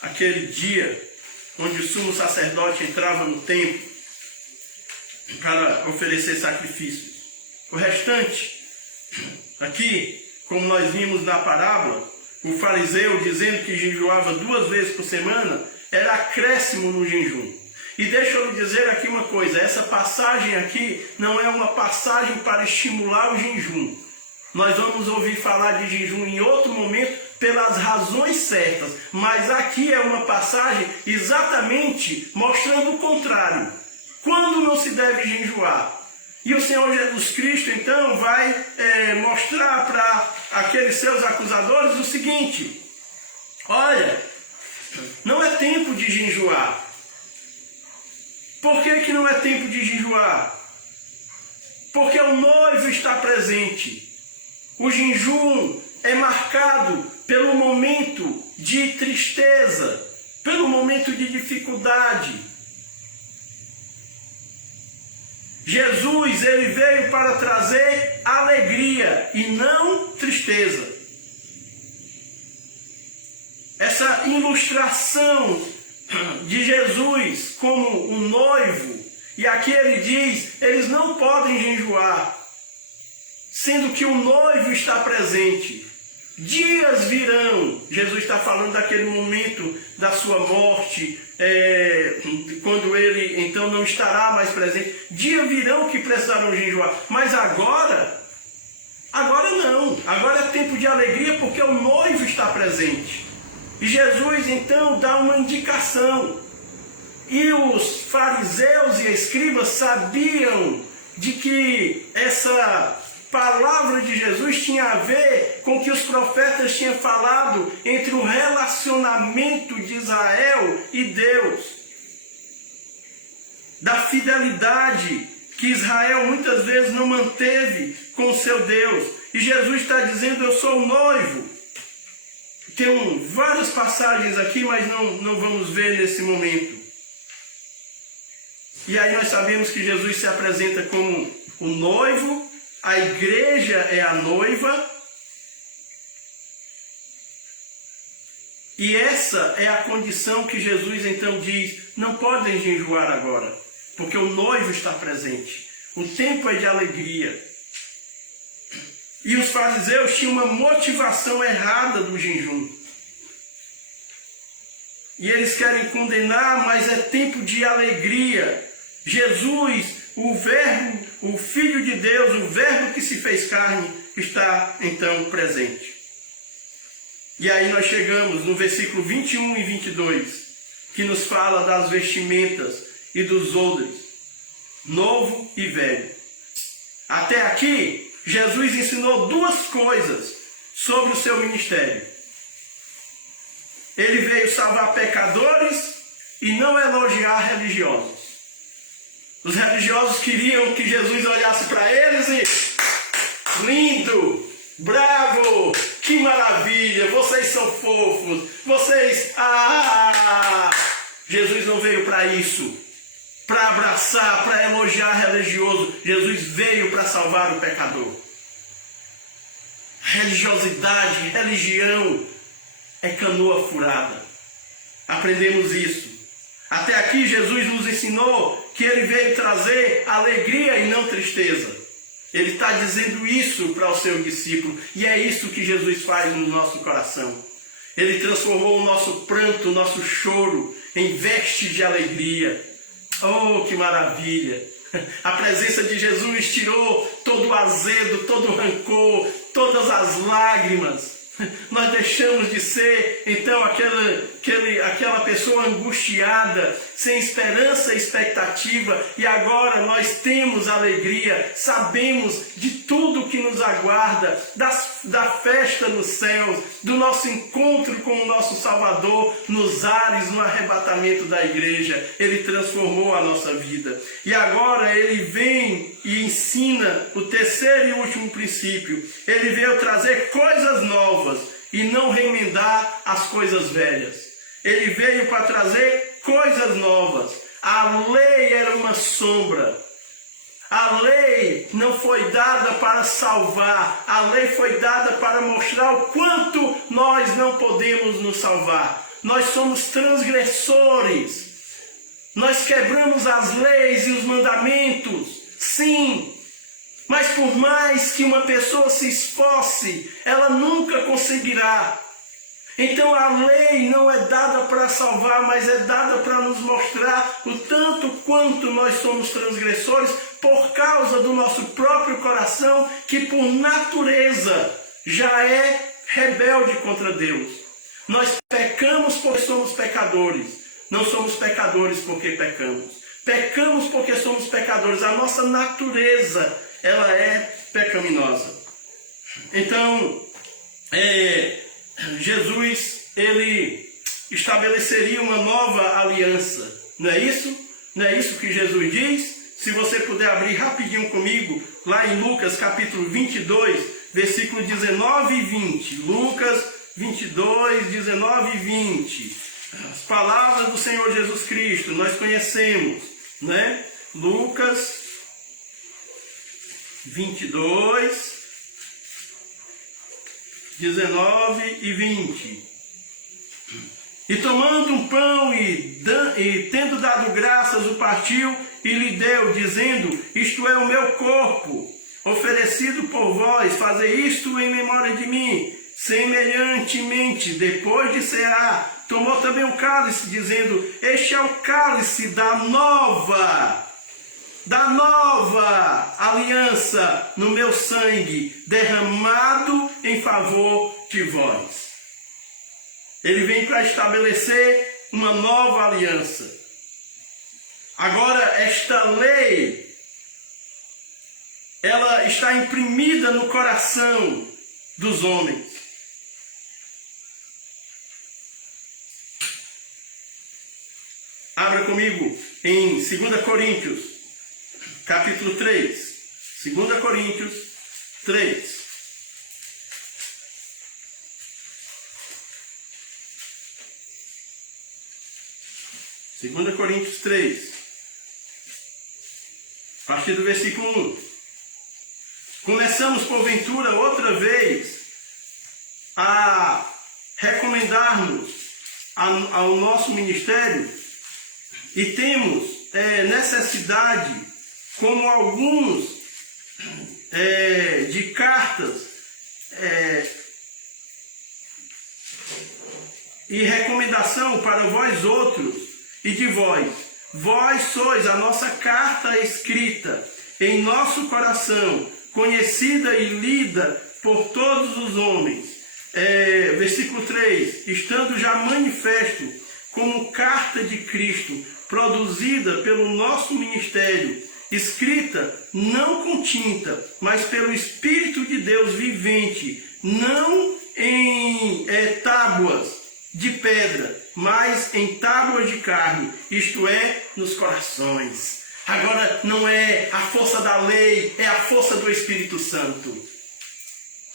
aquele dia onde o sumo sacerdote entrava no templo para oferecer sacrifícios. O restante, aqui, como nós vimos na parábola, o fariseu dizendo que jejuava 2 vezes por semana, era acréscimo no jejum. E deixa eu lhe dizer aqui uma coisa: essa passagem aqui não é uma passagem para estimular o jejum. Nós vamos ouvir falar de jejum em outro momento pelas razões certas, mas aqui é uma passagem exatamente mostrando o contrário. Quando não se deve jejuar? E o Senhor Jesus Cristo, então, vai mostrar para aqueles seus acusadores o seguinte: olha, não é tempo de jejuar. Por que não é tempo de jejuar? Porque o noivo está presente. O jejum é marcado pelo momento de tristeza, pelo momento de dificuldade. Jesus, ele veio para trazer alegria e não tristeza. Essa ilustração de Jesus como um noivo, e aqui ele diz, eles não podem jejuar, sendo que o noivo está presente. Dias virão, Jesus está falando daquele momento da sua morte, quando ele então não estará mais presente. Dias virão que precisarão jejuar, mas agora não. Agora é tempo de alegria porque o noivo está presente. E Jesus então dá uma indicação. E os fariseus e escribas sabiam de que essa palavra de Jesus tinha a ver com o que os profetas tinham falado entre o relacionamento de Israel e Deus. Da fidelidade que Israel muitas vezes não manteve com o seu Deus. E Jesus está dizendo, eu sou o noivo. Tem várias passagens aqui, mas não vamos ver nesse momento. E aí nós sabemos que Jesus se apresenta como o noivo, a igreja é a noiva, e essa é a condição que Jesus então diz, não podem jejuar agora, porque o noivo está presente, o tempo é de alegria. E os fariseus tinham uma motivação errada do jejum. E eles querem condenar, mas é tempo de alegria. Jesus, o Verbo, o Filho de Deus, o Verbo que se fez carne, está então presente. E aí nós chegamos no versículo 21 e 22, que nos fala das vestimentas e dos odres, novo e velho. Até aqui, Jesus ensinou duas coisas sobre o seu ministério. Ele veio salvar pecadores e não elogiar religiosos. Os religiosos queriam que Jesus olhasse para eles e... lindo, bravo, que maravilha, vocês são fofos, vocês... Jesus não veio para isso, para abraçar, para elogiar religioso. Jesus veio para salvar o pecador. Religiosidade, religião é canoa furada. Aprendemos isso. Até aqui Jesus nos ensinou que ele veio trazer alegria e não tristeza. Ele está dizendo isso para o seu discípulo. E é isso que Jesus faz no nosso coração. Ele transformou o nosso pranto, o nosso choro em veste de alegria. Oh, que maravilha! A presença de Jesus tirou todo o azedo, todo o rancor, todas as lágrimas. Nós deixamos de ser, então, aquela pessoa angustiada, sem esperança e expectativa, e agora nós temos alegria, sabemos de tudo que nos aguarda, da festa nos céus, do nosso encontro com o nosso Salvador nos ares, no arrebatamento da igreja. Ele transformou a nossa vida. E agora ele vem e ensina o terceiro e último princípio. Ele veio trazer coisas novas e não remendar as coisas velhas. Ele veio para trazer coisas novas. A lei era uma sombra. A lei não foi dada para salvar. A lei foi dada para mostrar o quanto nós não podemos nos salvar. Nós somos transgressores. Nós quebramos as leis e os mandamentos. Sim. Mas por mais que uma pessoa se esforce, ela nunca conseguirá. Então a lei não é dada para salvar, mas é dada para nos mostrar o tanto quanto nós somos transgressores por causa do nosso próprio coração, que por natureza já é rebelde contra Deus. Nós pecamos porque somos pecadores. Não somos pecadores porque pecamos. Pecamos porque somos pecadores. A nossa natureza, ela é pecaminosa. Então, Jesus, ele estabeleceria uma nova aliança. Não é isso? Não é isso que Jesus diz? Se você puder abrir rapidinho comigo, lá em Lucas capítulo 22, versículo 19 e 20. Lucas 22, 19 e 20. As palavras do Senhor Jesus Cristo, nós conhecemos, né? Lucas 22, 19 e 20. E tomando um pão e tendo dado graças, o partiu e lhe deu, dizendo: isto é o meu corpo, oferecido por vós, fazei isto em memória de mim. Semelhantemente, depois de cear, tomou também o cálice, dizendo: este é o cálice da nova aliança no meu sangue, derramado em favor de vós. Ele vem para estabelecer uma nova aliança. Agora, esta lei, ela está imprimida no coração dos homens. Abra comigo em 2 Coríntios, capítulo 3. 2 Coríntios 3. 2 Coríntios 3, a partir do versículo 1. Começamos, porventura, outra vez, a recomendarmos ao nosso ministério e temos necessidade, como alguns de cartas e recomendação para vós outros e de vós. Vós sois a nossa carta escrita em nosso coração, conhecida e lida por todos os homens. Versículo 3. Estando já manifesto como carta de Cristo, produzida pelo nosso ministério, escrita não com tinta, mas pelo Espírito de Deus vivente, não em tábuas de pedra, mas em tábuas de carne, isto é, nos corações. Agora não é a força da lei, é a força do Espírito Santo.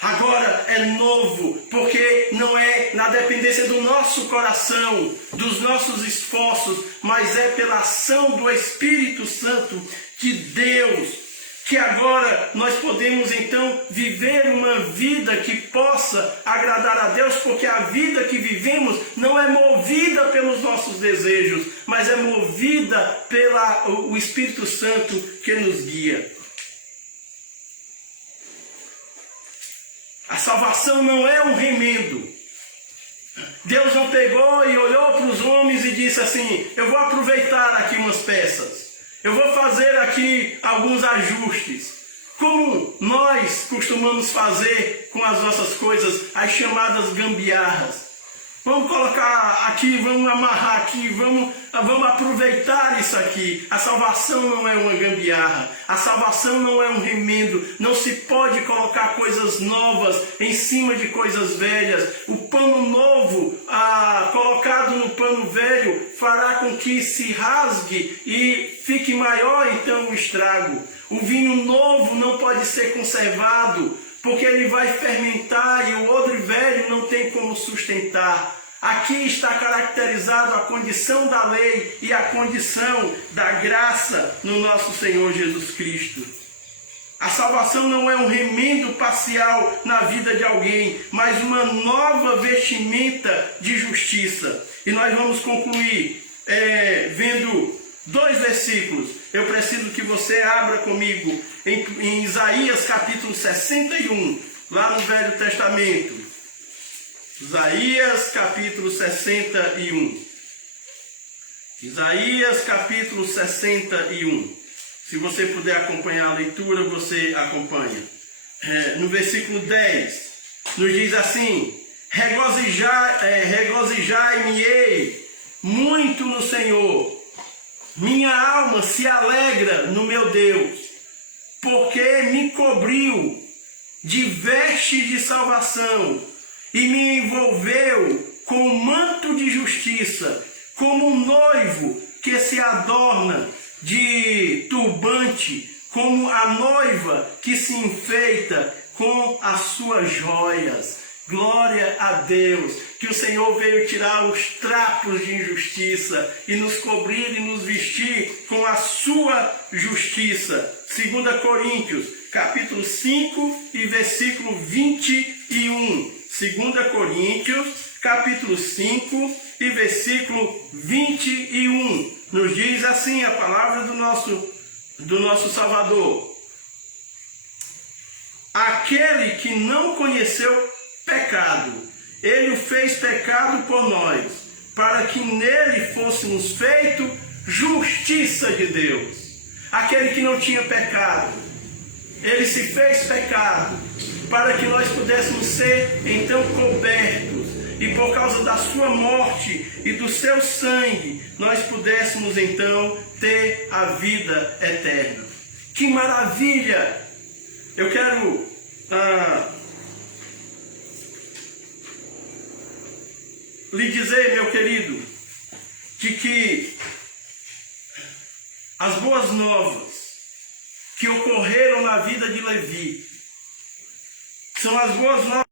Agora é novo, porque não é na dependência do nosso coração, dos nossos esforços, mas é pela ação do Espírito Santo de Deus, que agora nós podemos então viver uma vida que possa agradar a Deus, porque a vida que vivemos não é movida pelos nossos desejos, mas é movida pelo Espírito Santo que nos guia. A salvação não é um remendo. Deus não pegou e olhou para os homens e disse assim: eu vou aproveitar aqui umas peças. Eu vou fazer aqui alguns ajustes, como nós costumamos fazer com as nossas coisas, as chamadas gambiarras. Vamos colocar aqui, vamos amarrar aqui, vamos aproveitar isso aqui. A salvação não é uma gambiarra, a salvação não é um remendo. Não se pode colocar coisas novas em cima de coisas velhas. O pano novo colocado no pano velho fará com que se rasgue e fique maior então o estrago. O vinho novo não pode ser conservado, porque ele vai fermentar e o odre velho não tem como sustentar. Aqui está caracterizado a condição da lei e a condição da graça no nosso Senhor Jesus Cristo. A salvação não é um remendo parcial na vida de alguém, mas uma nova vestimenta de justiça. E nós vamos concluir vendo 2 versículos. Eu preciso que você abra comigo em Isaías capítulo 61, lá no Velho Testamento. Isaías capítulo 61. Isaías capítulo 61. Se você puder acompanhar a leitura, você acompanha. No versículo 10, nos diz assim: regozijai-me-ei muito no Senhor. Minha alma se alegra no meu Deus, porque me cobriu de vestes de salvação e me envolveu com um manto de justiça, como um noivo que se adorna de turbante, como a noiva que se enfeita com as suas joias. Glória a Deus, que o Senhor veio tirar os trapos de injustiça e nos cobrir e nos vestir com a sua justiça. 2 Coríntios, capítulo 5 e versículo 21. 2 Coríntios, capítulo 5 e versículo 21. Nos diz assim a palavra do nosso Salvador: aquele que não conheceu pecado, ele o fez pecado por nós, para que nele fôssemos feitos justiça de Deus. Aquele que não tinha pecado, ele se fez pecado, para que nós pudéssemos ser então cobertos, e por causa da sua morte e do seu sangue, nós pudéssemos então ter a vida eterna. Que maravilha! Eu quero lhe dizer, meu querido, de que as boas novas que ocorreram na vida de Levi são as boas novas